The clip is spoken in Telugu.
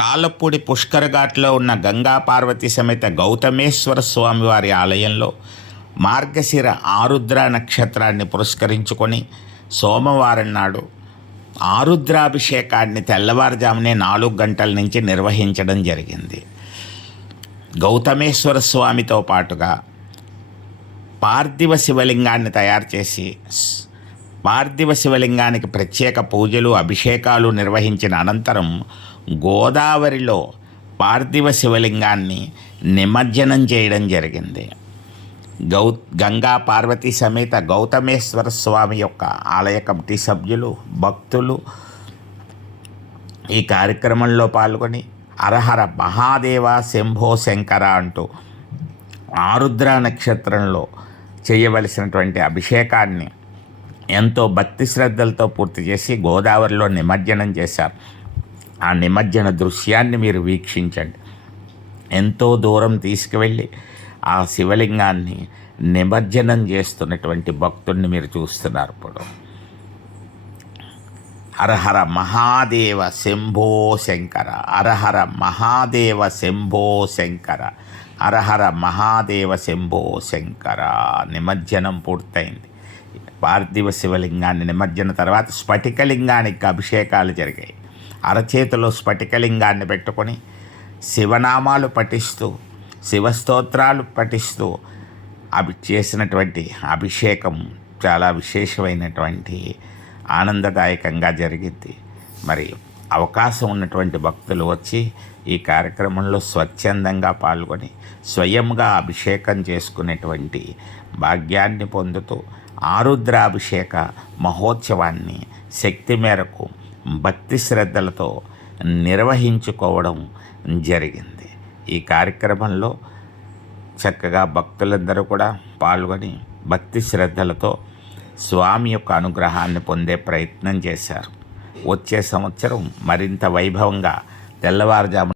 తాళ్ళపూడి పుష్కర ఘాట్లో ఉన్న గంగా పార్వతి సమేత గౌతమేశ్వర స్వామివారి ఆలయంలో మార్గశిర ఆరుద్ర నక్షత్రాన్ని పురస్కరించుకొని సోమవారం నాడు ఆరుద్రాభిషేకాన్ని తెల్లవారుజామునే 4 గంటల నుంచి నిర్వహించడం జరిగింది. గౌతమేశ్వర స్వామితో పాటుగా పార్థివ శివలింగాన్ని తయారు చేసి పార్థివ శివలింగానికి ప్రత్యేక పూజలు అభిషేకాలు నిర్వహించిన అనంతరం గోదావరిలో పార్థివ శివలింగాన్ని నిమజ్జనం చేయడం జరిగింది. గంగా పార్వతీ సమేత గౌతమేశ్వర స్వామి యొక్క ఆలయ కమిటీ సభ్యులు భక్తులు ఈ కార్యక్రమంలో పాల్గొని హరహర మహాదేవ శంభో శంకర అంటూ ఆరుద్ర నక్షత్రంలో చేయవలసినటువంటి అభిషేకాన్ని ఎంతో భక్తి శ్రద్ధలతో పూర్తి చేసి గోదావరిలో నిమజ్జనం చేశారు. ఆ నిమజ్జన దృశ్యాన్ని మీరు వీక్షించండి. ఎంతో దూరం తీసుకువెళ్ళి ఆ శివలింగాన్ని నిమజ్జనం చేస్తున్నటువంటి భక్తుడిని మీరు చూస్తున్నారు. ఇప్పుడు హరహర మహాదేవ శంభో శంకర, హరహర మహాదేవ శంభో శంకర, హరహర మహాదేవ శంభో శంకర. నిమజ్జనం పూర్తయింది. పార్థివ శివలింగాన్ని నిమజ్జన తర్వాత స్ఫటికలింగానికి అభిషేకాలు జరిగాయి. అరచేతిలో స్ఫటికలింగాన్ని పెట్టుకొని శివనామాలు పఠిస్తూ శివస్తోత్రాలు పఠిస్తూ చేసినటువంటి అభిషేకం చాలా విశేషమైనటువంటి ఆనందదాయకంగా జరిగింది. మరి అవకాశం ఉన్నటువంటి భక్తులు వచ్చి ఈ కార్యక్రమంలో స్వచ్ఛందంగా పాల్గొని స్వయంగా అభిషేకం చేసుకునేటువంటి భాగ్యాన్ని పొందుతూ ఆరుద్రాభిషేక మహోత్సవాన్ని శక్తి మేరకు భక్తి శ్రద్ధలతో నిర్వహించుకోవడం జరిగింది. ఈ కార్యక్రమంలో చక్కగా భక్తులందరూ కూడా పాల్గొని భక్తి శ్రద్ధలతో స్వామి యొక్క అనుగ్రహాన్ని పొందే ప్రయత్నం చేశారు. వచ్చే సంవత్సరం మరింత వైభవంగా తెల్లవారుజాము